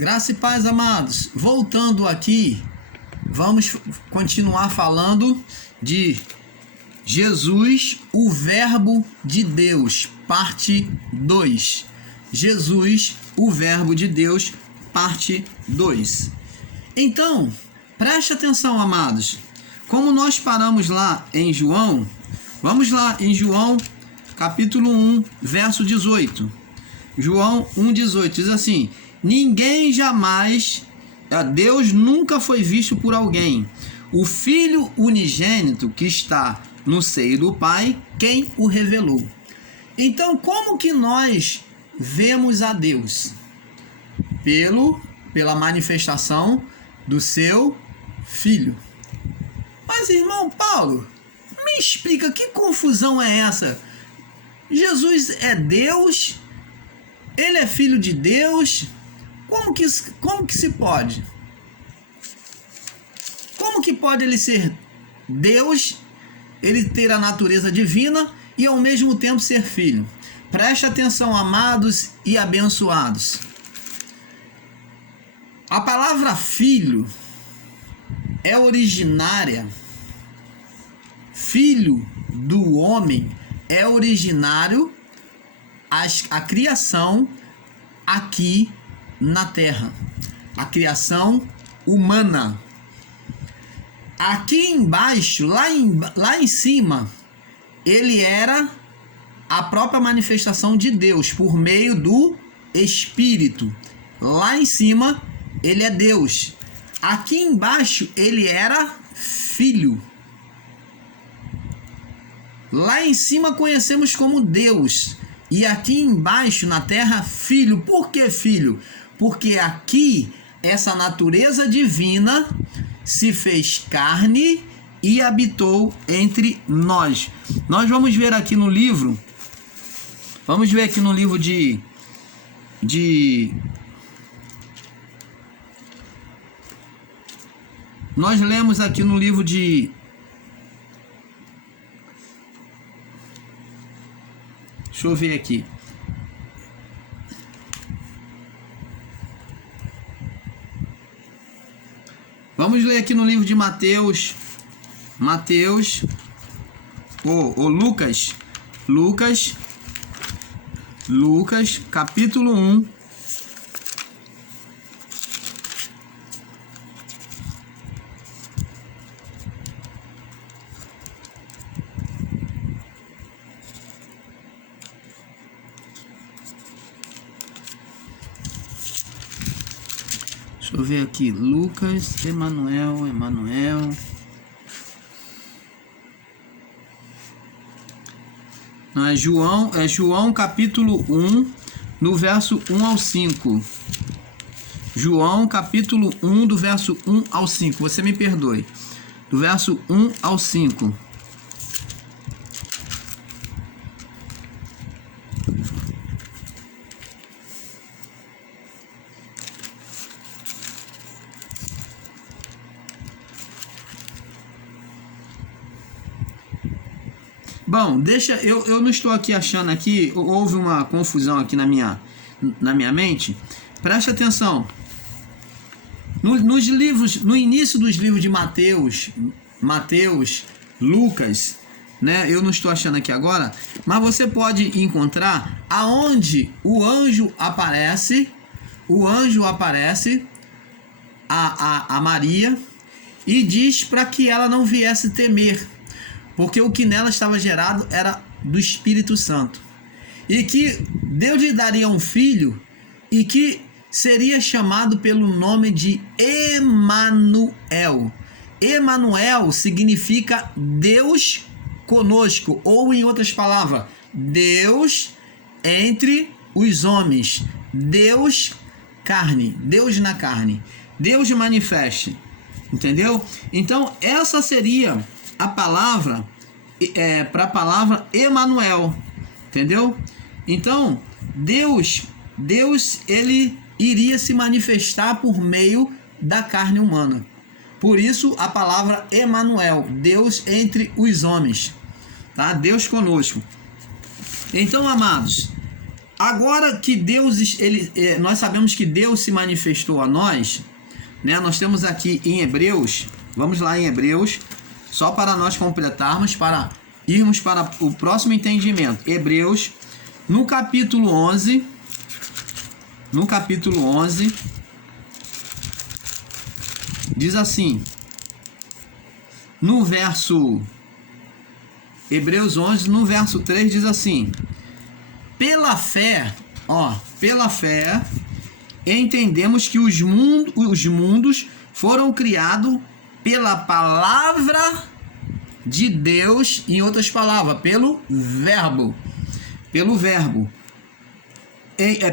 Graça e paz, amados. Voltando aqui, vamos continuar falando de Jesus, o Verbo de Deus, parte 2. Jesus, o Verbo de Deus, parte 2. Então, preste atenção, amados. Como nós paramos lá em João, vamos lá em João, capítulo 1, verso 18. João 1,18 diz assim: ninguém jamais, Deus nunca foi visto por alguém. O Filho unigênito que está no seio do Pai, quem o revelou. Então, como que nós vemos a Deus? Pela manifestação do seu Filho. Mas, irmão Paulo, me explica, que confusão é essa? Jesus é Deus? Ele é filho de Deus? Como que se pode? Como que pode ele ser Deus, ele ter a natureza divina e ao mesmo tempo ser filho? Preste atenção, amados e abençoados. A palavra filho é originária. Filho do homem é originário a criação aqui na terra, a criação humana. Aqui embaixo, lá em cima, ele era a própria manifestação de Deus por meio do Espírito. Lá em cima, ele é Deus. Aqui embaixo, ele era filho. Lá em cima conhecemos como Deus. E aqui embaixo na terra, filho. Por que filho? Porque aqui essa natureza divina se fez carne e habitou entre nós. Nós vamos ver aqui no livro. Vamos ver aqui no livro nós lemos aqui no livro de... Deixa eu ver aqui. Vamos ler aqui no livro de Mateus. Lucas, capítulo 1. Deixa eu ver aqui, Lucas, Emanuel. Não, é João capítulo 1, no verso 1 ao 5. João capítulo 1, do verso 1 ao 5. Você me perdoe. Do verso 1 ao 5. Bom, eu não estou aqui achando aqui, houve uma confusão aqui na minha mente. Preste atenção. No início dos livros de Mateus, Lucas, né? Eu não estou achando aqui agora, mas você pode encontrar aonde o anjo aparece a Maria e diz para que ela não viesse temer, porque o que nela estava gerado era do Espírito Santo. E que Deus lhe daria um filho e que seria chamado pelo nome de Emanuel. Emanuel significa Deus conosco, ou em outras palavras, Deus entre os homens. Deus carne, Deus na carne. Deus manifeste. Entendeu? Então, essa seria a palavra para a palavra Emanuel, entendeu? Então Deus ele iria se manifestar por meio da carne humana. Por isso a palavra Emanuel, Deus entre os homens, tá? Deus conosco. Então, amados, Agora que Deus, nós sabemos que Deus se manifestou a nós, né? Nós temos aqui em Hebreus, vamos lá em Hebreus, só para nós completarmos, para irmos para o próximo entendimento. Hebreus, no capítulo 11, diz assim, no verso, Hebreus 11, no verso 3, diz assim: pela fé, entendemos que os mundos foram criados pela palavra de Deus, em outras palavras, pelo verbo.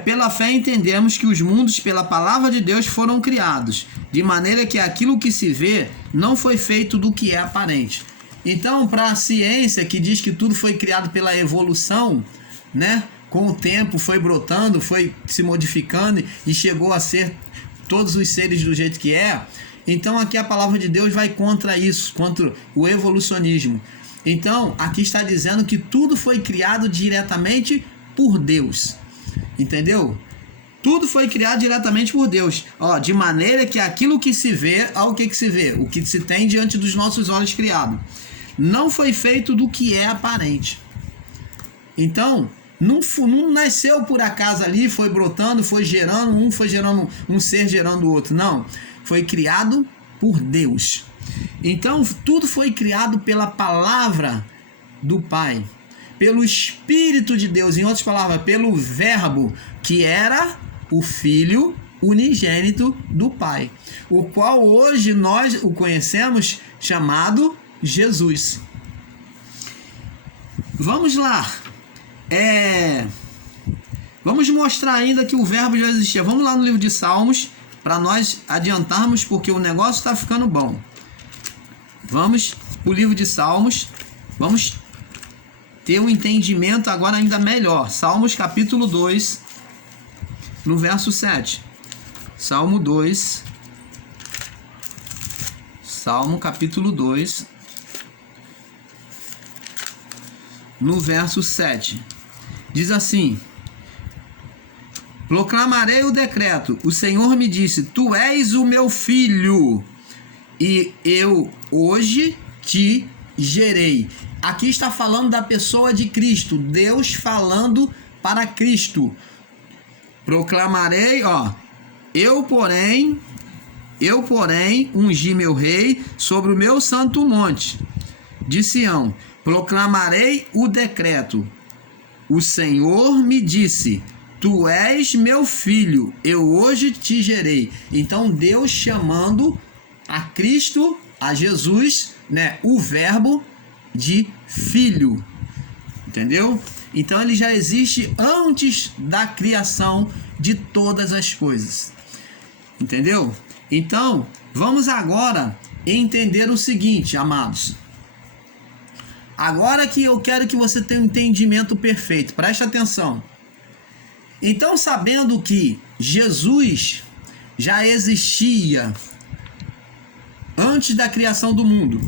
Pela fé entendemos que os mundos, pela palavra de Deus, foram criados, de maneira que aquilo que se vê não foi feito do que é aparente. Então, para a ciência que diz que tudo foi criado pela evolução, né? Com o tempo foi brotando, foi se modificando e chegou a ser todos os seres do jeito que é. Então aqui a palavra de Deus vai contra isso, contra o evolucionismo. Então aqui está dizendo que tudo foi criado diretamente por Deus. Entendeu? Tudo foi criado diretamente por Deus. De maneira que aquilo que se vê, o que se vê? O que se tem diante dos nossos olhos criado. Não foi feito do que é aparente. Então, não nasceu por acaso ali, foi brotando, foi gerando um ser gerando o outro. Não, foi criado por Deus. Então, tudo foi criado pela palavra do Pai, pelo Espírito de Deus, em outras palavras, pelo Verbo, que era o Filho unigênito do Pai, o qual hoje nós o conhecemos chamado Jesus. Vamos lá. Vamos mostrar ainda que o verbo já existia. Vamos lá no livro de Salmos, para nós adiantarmos, porque o negócio está ficando bom. Vamos para o livro de Salmos, vamos ter um entendimento agora ainda melhor. Salmos capítulo 2, no verso 7. Salmo 2, Salmo capítulo 2, no verso 7. Diz assim: proclamarei o decreto, o Senhor me disse, tu és o meu filho, e eu hoje te gerei. Aqui está falando da pessoa de Cristo, Deus falando para Cristo. Proclamarei, eu porém ungi meu rei sobre o meu santo monte de Sião. Proclamarei o decreto. O Senhor me disse, tu és meu filho, eu hoje te gerei. Então Deus chamando a Cristo, a Jesus, né, o verbo de filho. Entendeu? Então ele já existe antes da criação de todas as coisas. Entendeu? Então, vamos agora entender o seguinte, amados. Agora que eu quero que você tenha um entendimento perfeito, preste atenção. Então, sabendo que Jesus já existia antes da criação do mundo,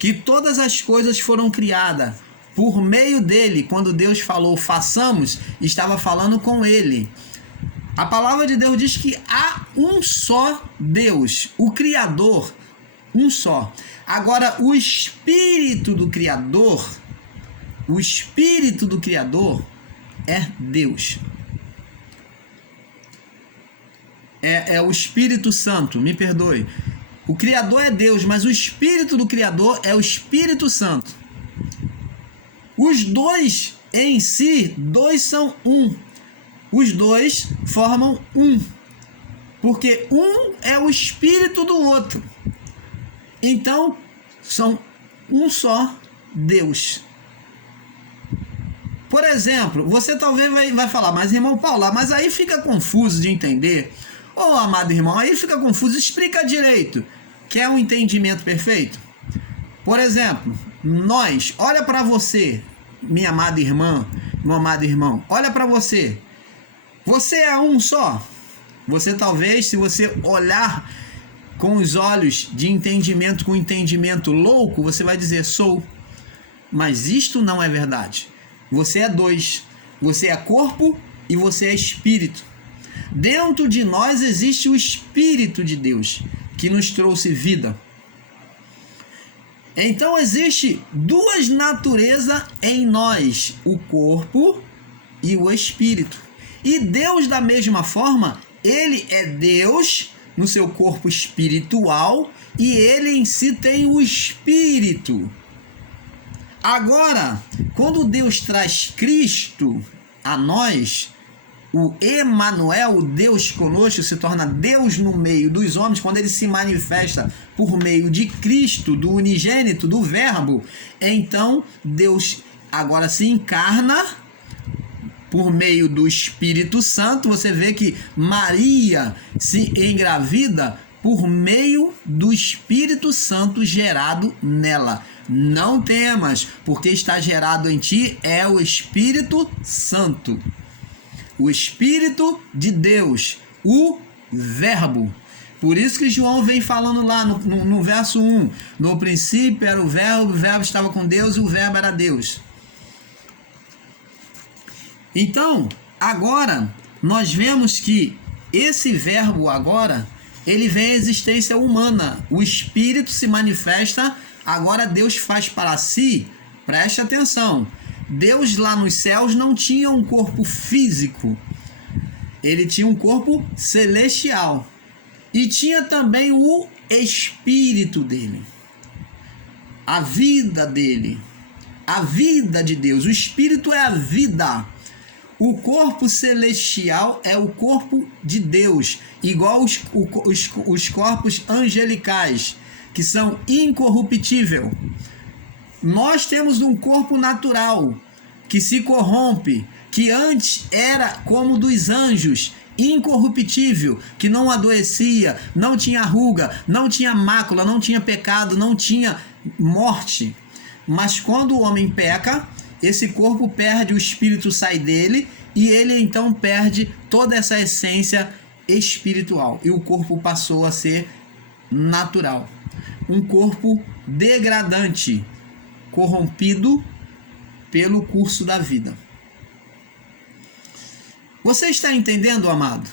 que todas as coisas foram criadas por meio dele, quando Deus falou façamos, estava falando com ele. A palavra de Deus diz que há um só Deus, o Criador, um só. Agora, o Espírito do Criador é Deus. É o Espírito Santo, me perdoe. O Criador é Deus, mas o Espírito do Criador é o Espírito Santo. Os dois em si, dois são um. Os dois formam um. Porque um é o Espírito do outro. Então, são um só Deus. Por exemplo, você talvez vai falar, mas irmão Paulo, mas aí fica confuso de entender. Amado irmão, aí fica confuso, explica direito. Quer um entendimento perfeito? Por exemplo, olha para você, minha amada irmã, meu amado irmão, olha para você. Você é um só. Você talvez, se você olhar com os olhos de entendimento, com entendimento louco, você vai dizer, sou. Mas isto não é verdade. Você é dois. Você é corpo e você é espírito. Dentro de nós existe o Espírito de Deus, que nos trouxe vida. Então existe duas naturezas em nós, o corpo e o espírito. E Deus, da mesma forma, ele é Deus no seu corpo espiritual e ele em si tem o espírito. Agora, quando Deus traz Cristo a nós, o Emanuel, o Deus conosco, se torna Deus no meio dos homens, quando ele se manifesta por meio de Cristo, do unigênito, do Verbo, então Deus agora se encarna por meio do Espírito Santo. Você vê que Maria se engravida por meio do Espírito Santo gerado nela. Não temas, porque está gerado em ti é o Espírito Santo. O Espírito de Deus, o Verbo. Por isso que João vem falando lá no verso 1. No princípio era o Verbo estava com Deus e o Verbo era Deus. Então, agora, nós vemos que esse Verbo agora, ele vem à existência humana. O Espírito se manifesta, agora Deus faz para si, preste atenção, Deus lá nos céus não tinha um corpo físico, ele tinha um corpo celestial e tinha também o Espírito dele, a vida dele, a vida de Deus. O Espírito é a vida. O corpo celestial é o corpo de Deus, igual os corpos angelicais, que são incorruptíveis. Nós temos um corpo natural que se corrompe, que antes era como dos anjos, incorruptível, que não adoecia, não tinha ruga, não tinha mácula, não tinha pecado, não tinha morte. Mas quando o homem peca, esse corpo perde, o espírito sai dele e ele então perde toda essa essência espiritual. E o corpo passou a ser natural. Um corpo degradante, corrompido pelo curso da vida. Você está entendendo, amado?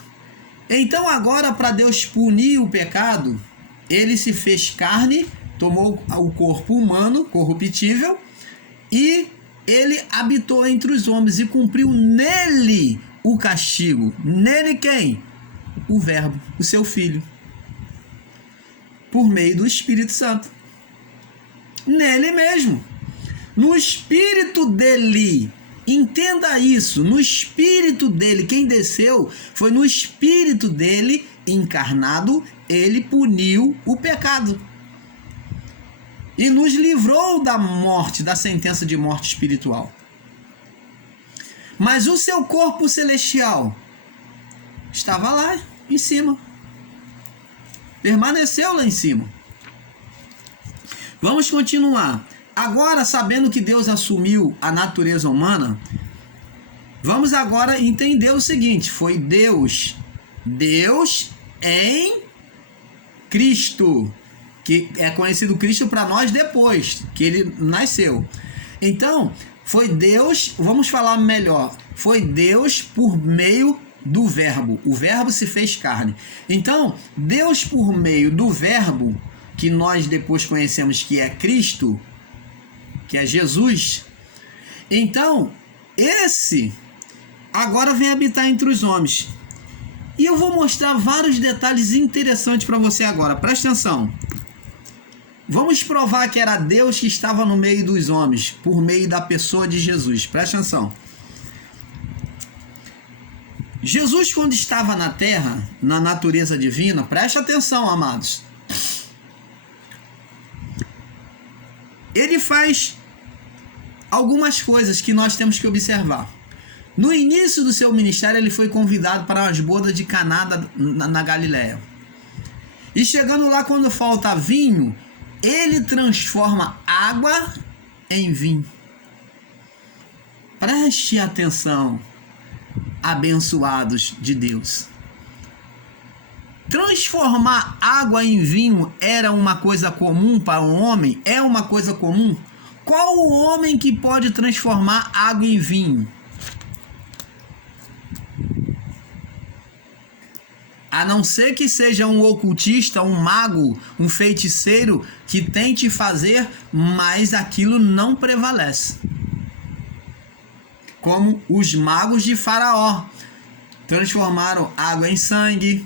Então agora, para Deus punir o pecado, ele se fez carne, tomou o corpo humano, corruptível, e ele habitou entre os homens e cumpriu nele o castigo. Nele quem? O Verbo, o seu Filho. Por meio do Espírito Santo. Nele mesmo. No Espírito dele. Entenda isso. No Espírito dele. Quem desceu foi no Espírito dele encarnado. Ele puniu o pecado. E nos livrou da morte, da sentença de morte espiritual. Mas o seu corpo celestial estava lá em cima. Permaneceu lá em cima. Vamos continuar. Agora, sabendo que Deus assumiu a natureza humana, vamos agora entender o seguinte: foi Deus em Cristo, que é conhecido Cristo para nós depois que ele nasceu. Então, foi Deus, vamos falar melhor, foi Deus por meio do Verbo. O Verbo se fez carne. Então, Deus por meio do Verbo, que nós depois conhecemos que é Cristo, que é Jesus. Então, esse agora vem habitar entre os homens. E eu vou mostrar vários detalhes interessantes para você agora. Presta atenção. Vamos provar que era Deus que estava no meio dos homens, por meio da pessoa de Jesus. Presta atenção. Jesus, quando estava na terra, na natureza divina, preste atenção, amados. Ele faz algumas coisas que nós temos que observar. No início do seu ministério, ele foi convidado para as bodas de Caná na Galileia. E chegando lá, quando falta vinho, ele transforma água em vinho. Preste atenção, abençoados de Deus. Transformar água em vinho era uma coisa comum para um homem? É uma coisa comum? Qual o homem que pode transformar água em vinho? A não ser que seja um ocultista, um mago, um feiticeiro que tente fazer, mas aquilo não prevalece. Como os magos de Faraó. Transformaram água em sangue.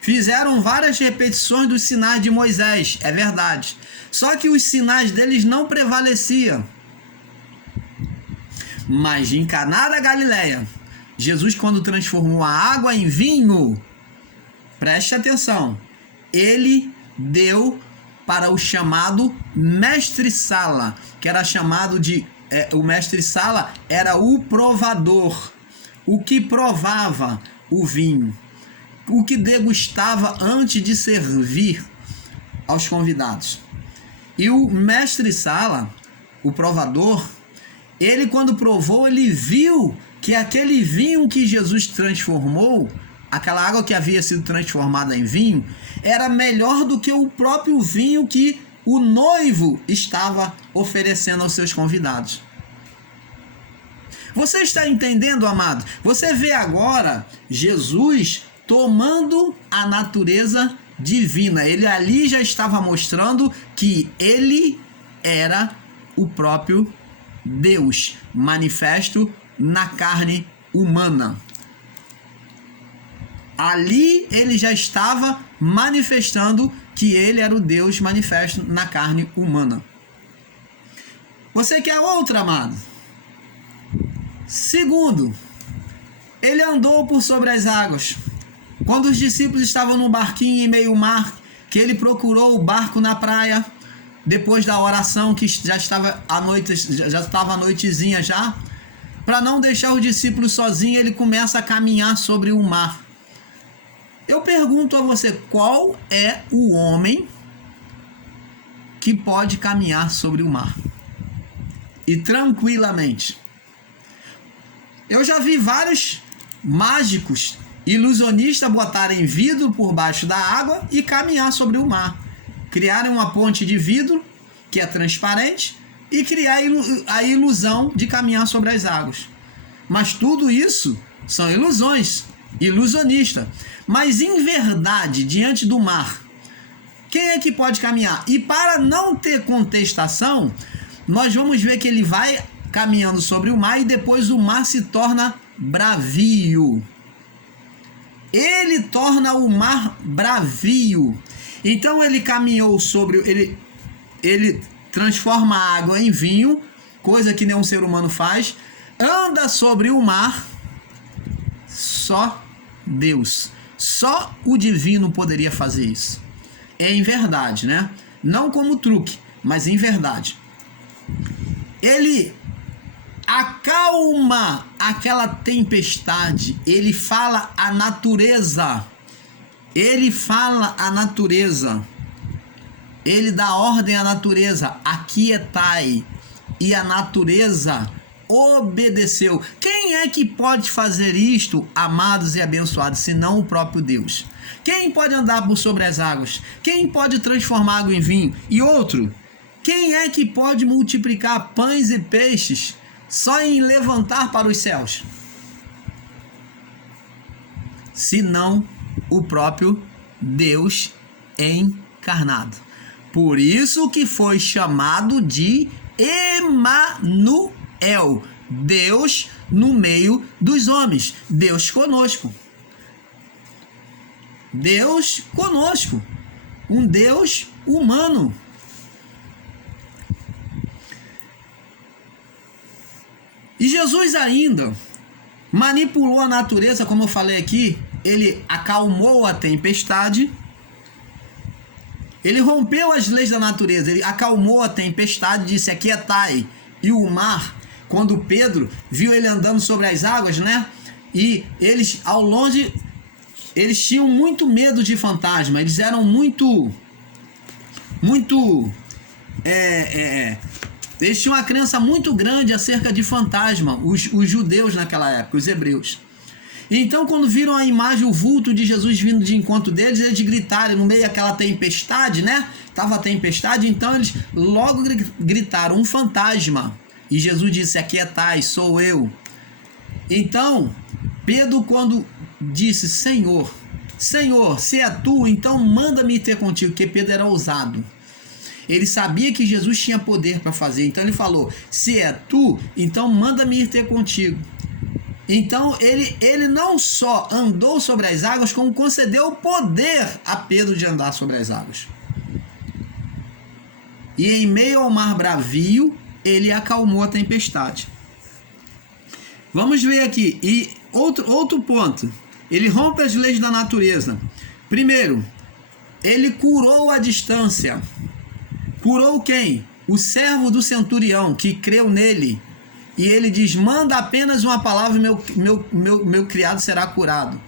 Fizeram várias repetições dos sinais de Moisés, é verdade. Só que os sinais deles não prevaleciam. Mas em Caná da Galileia, Jesus, quando transformou a água em vinho, preste atenção, ele deu para o chamado mestre-sala, que era chamado de... o mestre-sala era o provador, o que provava o vinho, o que degustava antes de servir aos convidados. E o mestre-sala, o provador, ele quando provou, ele viu que aquele vinho que Jesus transformou, aquela água que havia sido transformada em vinho, era melhor do que o próprio vinho que o noivo estava oferecendo aos seus convidados. Você está entendendo, amado? Você vê agora Jesus tomando a natureza divina. Ele ali já estava mostrando que ele era o próprio Deus, manifesto na carne humana. Ali ele já estava manifestando que ele era o Deus manifesto na carne humana. Você quer outra, amado? Segundo, ele andou por sobre as águas. Quando os discípulos estavam no barquinho em meio mar, que ele procurou o barco na praia, depois da oração, que já estava a noitezinha já, para não deixar os discípulos sozinhos, ele começa a caminhar sobre o mar. Eu pergunto a você, qual é o homem que pode caminhar sobre o mar? E tranquilamente. Eu já vi vários mágicos, ilusionistas botarem vidro por baixo da água e caminhar sobre o mar. Criarem uma ponte de vidro, que é transparente, e criar a ilusão de caminhar sobre as águas. Mas tudo isso são ilusões, ilusionista. Mas em verdade, diante do mar, quem é que pode caminhar? E para não ter contestação, nós vamos ver que ele vai caminhando sobre o mar e depois o mar se torna bravio. Ele torna o mar bravio. Então ele caminhou sobre... Ele transforma a água em vinho, coisa que nenhum ser humano faz. Anda sobre o mar. Só Deus. Só o divino poderia fazer isso. É em verdade, né? Não como truque, mas em verdade. Ele acalma aquela tempestade. Ele fala a natureza. Ele fala a natureza. Ele dá ordem à natureza. Aquietai. E a natureza obedeceu. Quem é que pode fazer isto, amados e abençoados, senão o próprio Deus? Quem pode andar por sobre as águas? Quem pode transformar água em vinho? E outro, quem é que pode multiplicar pães e peixes só em levantar para os céus? Senão o próprio Deus encarnado. Por isso que foi chamado de Emanuel. Deus no meio dos homens. Deus conosco. Deus conosco. Um Deus humano. E Jesus ainda manipulou a natureza, como eu falei aqui. Ele acalmou a tempestade. Ele rompeu as leis da natureza. Ele acalmou a tempestade e disse: aquietai. E o mar, quando Pedro viu ele andando sobre as águas, né? E eles, ao longe, eles tinham muito medo de fantasma. Eles eram eles tinham uma crença muito grande acerca de fantasma, os judeus naquela época, os hebreus. Então, quando viram a imagem, o vulto de Jesus vindo de encontro deles, eles gritaram no meio daquela tempestade, né? Tava a tempestade, então eles logo gritaram: um fantasma. E Jesus disse: aquietai, sou eu. Então, Pedro, quando disse: Senhor, se é tu, então manda-me ter contigo, porque Pedro era ousado. Ele sabia que Jesus tinha poder para fazer, então ele falou: se é tu, então manda-me ir ter contigo. Então ele não só andou sobre as águas, como concedeu o poder a Pedro de andar sobre as águas. E em meio ao mar bravio, ele acalmou a tempestade. Vamos ver aqui, e outro ponto, ele rompe as leis da natureza. Primeiro, ele curou a distância. Curou quem? O servo do centurião, que creu nele. E ele diz: manda apenas uma palavra e meu criado será curado.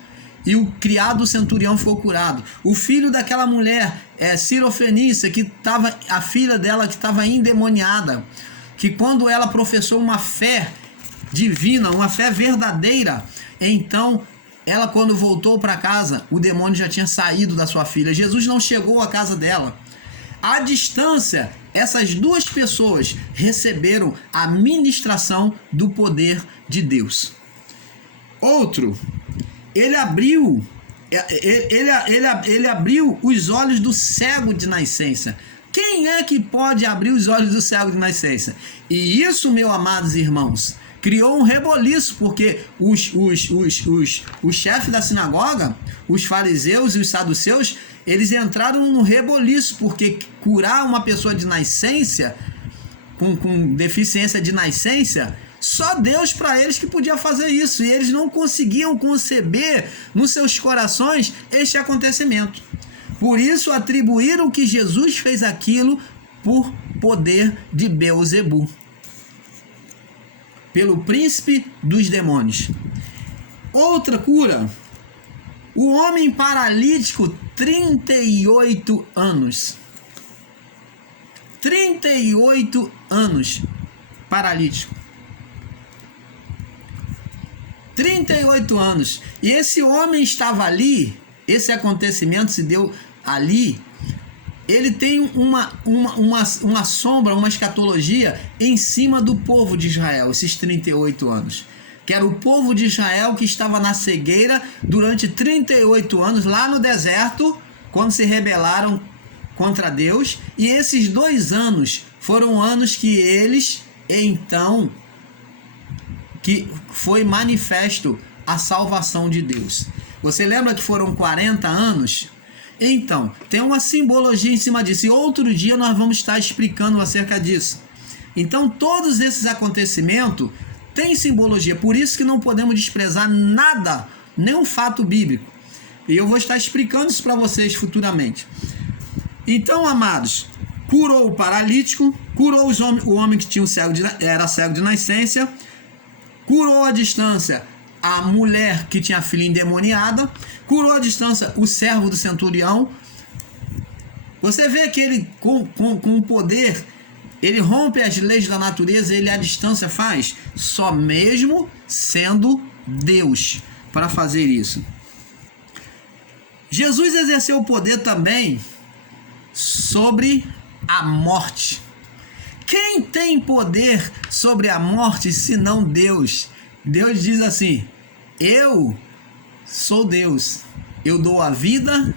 E o criado do centurião foi curado. O filho daquela mulher, Sirofenícia, que estava, a filha dela que estava endemoniada, que quando ela professou uma fé divina, uma fé verdadeira, então ela, quando voltou para casa, o demônio já tinha saído da sua filha. Jesus não chegou à casa dela. À distância, essas duas pessoas receberam a ministração do poder de Deus. Outro, ele abriu os olhos do cego de nascença. Quem é que pode abrir os olhos do cego de nascença? E isso, meus amados irmãos, criou um reboliço, porque os chefes da sinagoga, os fariseus e os saduceus, eles entraram no reboliço, porque curar uma pessoa de nascença, com deficiência de nascença, só Deus para eles que podia fazer isso, e eles não conseguiam conceber nos seus corações este acontecimento. Por isso atribuíram que Jesus fez aquilo por poder de Beelzebu, pelo príncipe dos demônios. Outra cura, o homem paralítico, 38 anos. 38 anos paralítico. 38 anos. E esse homem estava ali, esse acontecimento se deu ali. Ele tem uma sombra, uma escatologia em cima do povo de Israel, esses 38 anos. Que era o povo de Israel que estava na cegueira durante 38 anos, lá no deserto, quando se rebelaram contra Deus. E esses 2 anos foram anos que eles, então, que foi manifesto a salvação de Deus. Você lembra que foram 40 anos? Então, tem uma simbologia em cima disso. E outro dia nós vamos estar explicando acerca disso. Então, todos esses acontecimentos têm simbologia. Por isso que não podemos desprezar nada, nenhum fato bíblico. E eu vou estar explicando isso para vocês futuramente. Então, amados, curou o paralítico, curou o homem que tinha era cego de nascença, curou à distância a mulher que tinha a filha endemoniada, curou à distância o servo do centurião. Você vê que ele, com o poder, ele rompe as leis da natureza, ele à distância faz, só mesmo sendo Deus para fazer isso. Jesus exerceu o poder também sobre a morte. Quem tem poder sobre a morte senão Deus? Deus diz assim: eu sou Deus, eu dou a vida,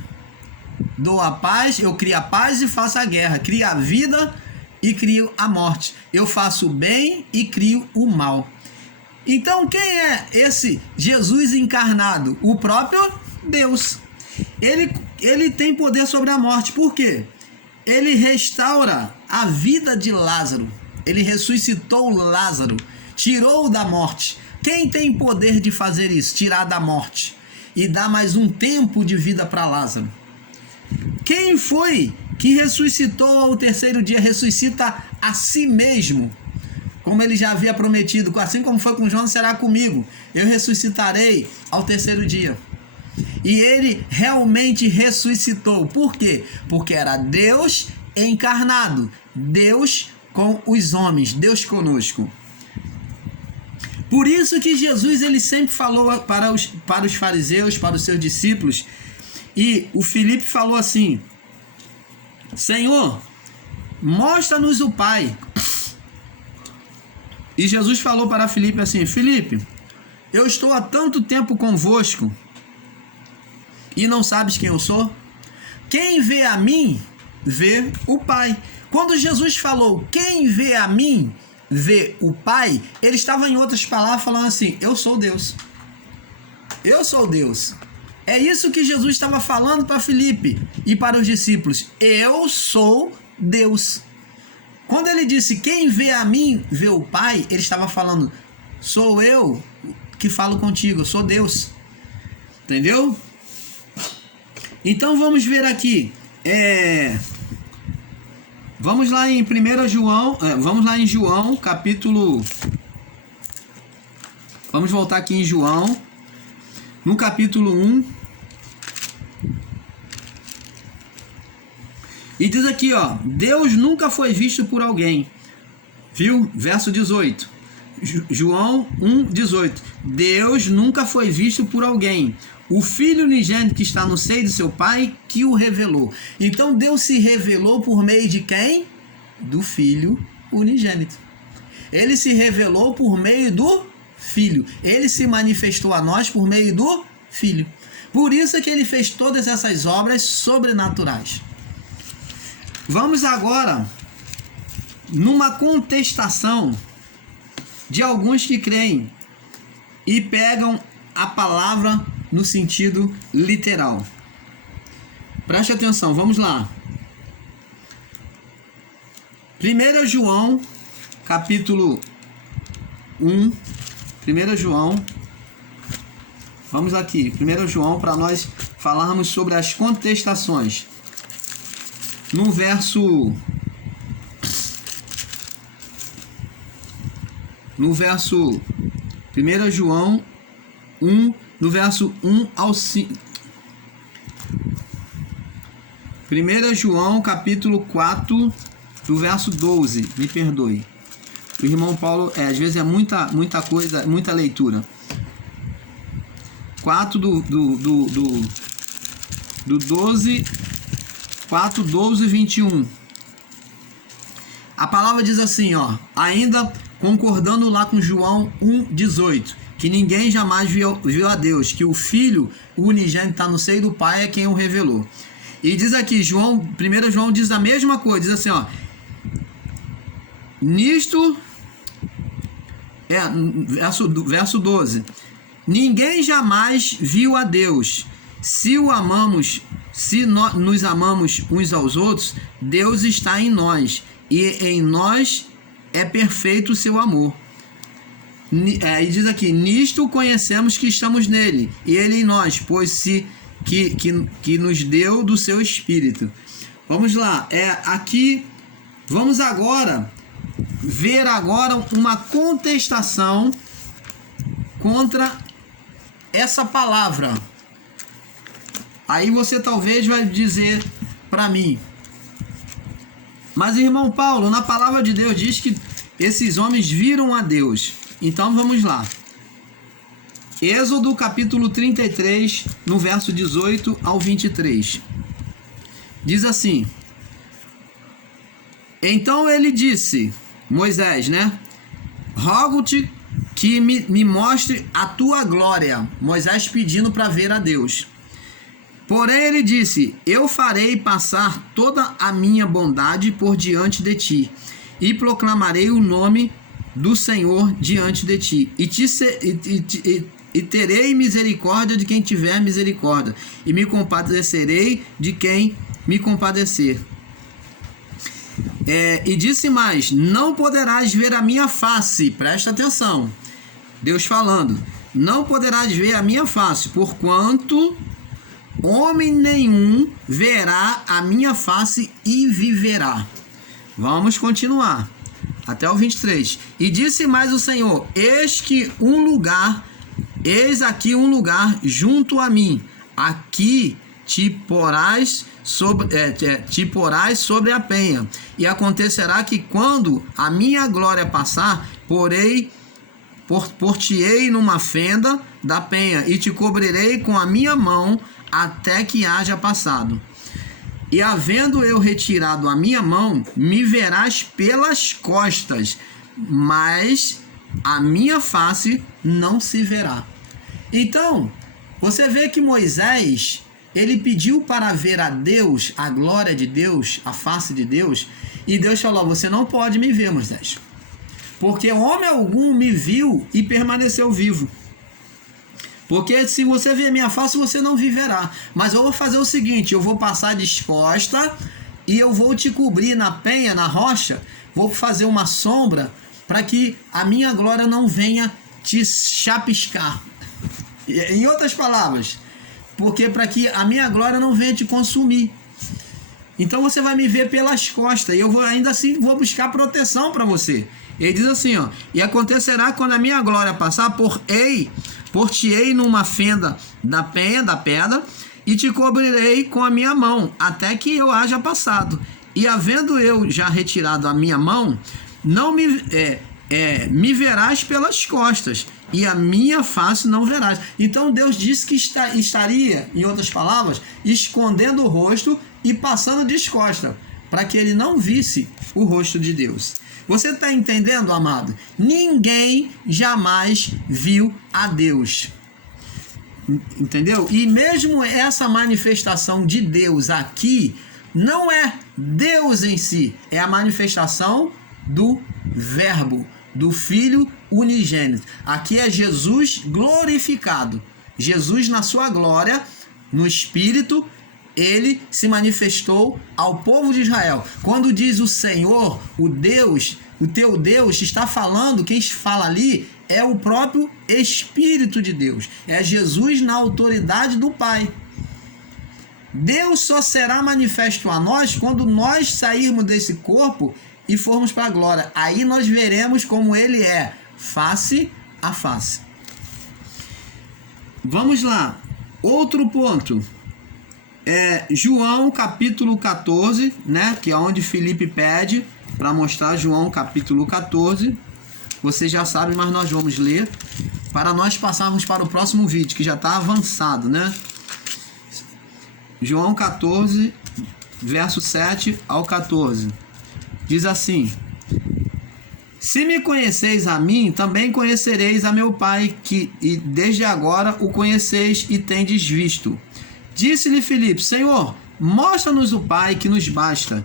dou a paz, eu crio a paz e faço a guerra, crio a vida e crio a morte, eu faço o bem e crio o mal. Então quem é esse Jesus encarnado? O próprio Deus. Ele tem poder sobre a morte. Por quê? Ele restaura a vida de Lázaro, ele ressuscitou Lázaro, tirou-o da morte. Quem tem poder de fazer isso? Tirar da morte e dar mais um tempo de vida para Lázaro. Quem foi que ressuscitou ao terceiro dia? Ressuscita a si mesmo, como ele já havia prometido, assim como foi com Jonas, será comigo, eu ressuscitarei ao terceiro dia. E ele realmente ressuscitou. Por quê? Porque era Deus encarnado, Deus com os homens, Deus conosco. Por isso que Jesus ele sempre falou para os fariseus, para os seus discípulos, e o Filipe falou assim: Senhor, mostra-nos o Pai. E Jesus falou para Filipe assim: Filipe, eu estou há tanto tempo convosco e não sabes quem eu sou? Quem vê a mim, vê o Pai. Quando Jesus falou, quem vê a mim, vê o Pai, ele estava, em outras palavras, falando assim, eu sou Deus. Eu sou Deus. É isso que Jesus estava falando para Filipe e para os discípulos. Eu sou Deus. Quando ele disse, quem vê a mim, vê o Pai, ele estava falando, sou eu que falo contigo, eu sou Deus. Entendeu? Então vamos ver aqui. Vamos lá em 1 João, vamos lá em João, capítulo... Vamos voltar aqui em João, no capítulo 1. E diz aqui, ó, Deus nunca foi visto por alguém. Viu? Verso 18. João 1:18. Deus nunca foi visto por alguém. O Filho unigênito que está no seio de seu Pai, que o revelou. Então Deus se revelou por meio de quem? Do Filho unigênito. Ele se revelou por meio do Filho. Ele se manifestou a nós por meio do Filho. Por isso é que ele fez todas essas obras sobrenaturais. Vamos agora numa contestação de alguns que creem e pegam a palavra no sentido literal. Preste atenção, vamos lá. 1 João, capítulo 1. 1 João. Vamos aqui, 1 João, para nós falarmos sobre as contestações. No verso 1 João 1, no verso 1 ao 5. 1 João, capítulo 4, do verso 12. Me perdoe. O irmão Paulo, às vezes é muita coisa, muita leitura. 4 do 12, 4, 12 e 21. A palavra diz assim, ó, ainda concordando lá com João 1,18, que ninguém jamais viu a Deus, que o Filho, o unigênito, está no seio do Pai, é quem o revelou. E diz aqui, 1 João diz a mesma coisa, diz assim, ó, nisto, verso 12, ninguém jamais viu a Deus. Se o amamos, se nos amamos uns aos outros, Deus está em nós, e em nós é perfeito o seu amor. E diz aqui, nisto conhecemos que estamos nele, e ele em nós, pois que nos deu do seu Espírito. Vamos lá, aqui, vamos agora ver uma contestação contra essa palavra. Aí você talvez vai dizer para mim, mas irmão Paulo, na palavra de Deus diz que esses homens viram a Deus. Então vamos lá. Êxodo capítulo 33, no verso 18 ao 23. Diz assim: então ele disse, Moisés, né? Rogo-te que me mostre a tua glória. Moisés pedindo para ver a Deus. Porém ele disse, eu farei passar toda a minha bondade por diante de ti, e proclamarei o nome do Senhor diante de ti, e terei misericórdia de quem tiver misericórdia, e me compadecerei de quem me compadecer. E disse mais, não poderás ver a minha face. Presta atenção, Deus falando, não poderás ver a minha face, porquanto homem nenhum verá a minha face e viverá. Vamos continuar até o 23. E disse mais o Senhor, eis aqui um lugar junto a mim, aqui te porás sobre a penha, e acontecerá que quando a minha glória passar, por-te-ei numa fenda da penha, e te cobrirei com a minha mão até que haja passado. E havendo eu retirado a minha mão, me verás pelas costas, mas a minha face não se verá. Então, você vê que Moisés ele pediu para ver a Deus, a glória de Deus, a face de Deus, e Deus falou: você não pode me ver, Moisés, porque homem algum me viu e permaneceu vivo. Porque se você ver minha face, você não viverá. Mas eu vou fazer o seguinte, eu vou passar descosta e eu vou te cobrir na penha, na rocha, vou fazer uma sombra para que a minha glória não venha te chapiscar. Em outras palavras, porque para que a minha glória não venha te consumir. Então você vai me ver pelas costas e eu vou ainda assim vou buscar proteção para você. Ele diz assim, ó: e acontecerá quando a minha glória passar, por-te-ei numa fenda da penha, da pedra, e te cobrirei com a minha mão, até que eu haja passado. E havendo eu já retirado a minha mão, não me verás pelas costas, e a minha face não verás. Então Deus disse que estaria, em outras palavras, escondendo o rosto e passando descosta, para que ele não visse o rosto de Deus. Você está entendendo, amado? Ninguém jamais viu a Deus. Entendeu? E mesmo essa manifestação de Deus aqui não é Deus em si, é a manifestação do Verbo, do Filho unigênito. Aqui é Jesus glorificado. Jesus na sua glória, no Espírito, ele se manifestou ao povo de Israel. Quando diz o Senhor, o Deus, o teu Deus, está falando, quem fala ali é o próprio Espírito de Deus. É Jesus na autoridade do Pai. Deus só será manifesto a nós quando nós sairmos desse corpo e formos para a glória. Aí nós veremos como ele é, face a face. Vamos lá. Outro ponto. João capítulo 14, né, que é onde Felipe pede para mostrar. João capítulo 14, vocês já sabem, mas nós vamos ler para nós passarmos para o próximo vídeo, que já está avançado, né? João 14, verso 7 ao 14, diz assim: se me conheceis a mim, também conhecereis a meu Pai, e desde agora o conheceis e tendes visto. Disse-lhe Filipe: Senhor, mostra-nos o Pai, que nos basta.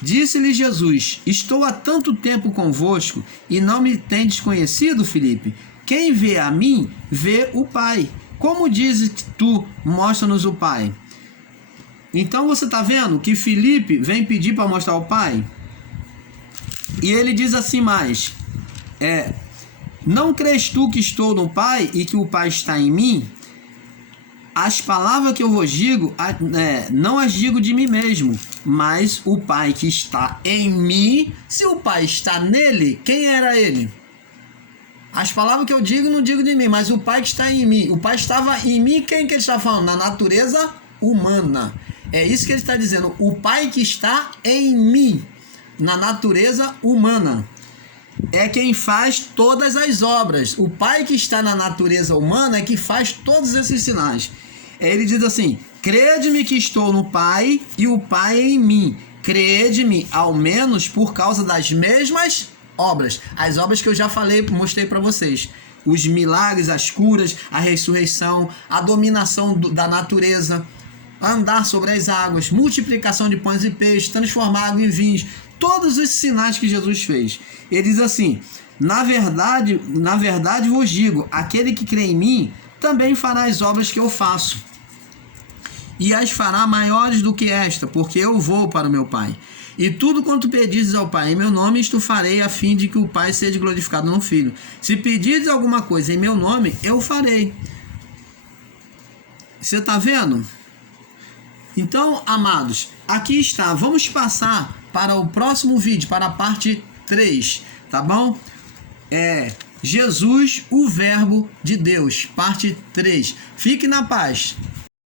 Disse-lhe Jesus: estou há tanto tempo convosco e não me tendes conhecido, Filipe? Quem vê a mim, vê o Pai. Como dizes tu, mostra-nos o Pai? Então você está vendo que Filipe vem pedir para mostrar o Pai? E ele diz assim mais: não crês tu que estou no Pai e que o Pai está em mim? As palavras que eu vos digo, não as digo de mim mesmo, mas o Pai que está em mim. Se o Pai está nele, quem era ele? As palavras que eu digo, não digo de mim, mas o Pai que está em mim. O Pai estava em mim, quem que ele está falando? Na natureza humana. É isso que ele está dizendo. O Pai que está em mim, na natureza humana, é quem faz todas as obras. O Pai que está na natureza humana é que faz todos esses sinais. Ele diz assim: crede-me que estou no Pai e o Pai em mim. Crede-me, ao menos, por causa das mesmas obras. As obras que eu já falei, mostrei para vocês. Os milagres, as curas, a ressurreição, a dominação da natureza, andar sobre as águas, multiplicação de pães e peixes, transformar água em vinhos. Todos esses sinais que Jesus fez. Ele diz assim: na verdade vos digo, aquele que crê em mim também fará as obras que eu faço, e as fará maiores do que esta, porque eu vou para o meu Pai. E tudo quanto pedizes ao Pai em meu nome, isto farei, a fim de que o Pai seja glorificado no Filho. Se pedires alguma coisa em meu nome, eu farei. Você está vendo? Então, amados, aqui está. Vamos passar para o próximo vídeo, para a parte 3, tá bom? Jesus, o Verbo de Deus, parte 3. Fique na paz.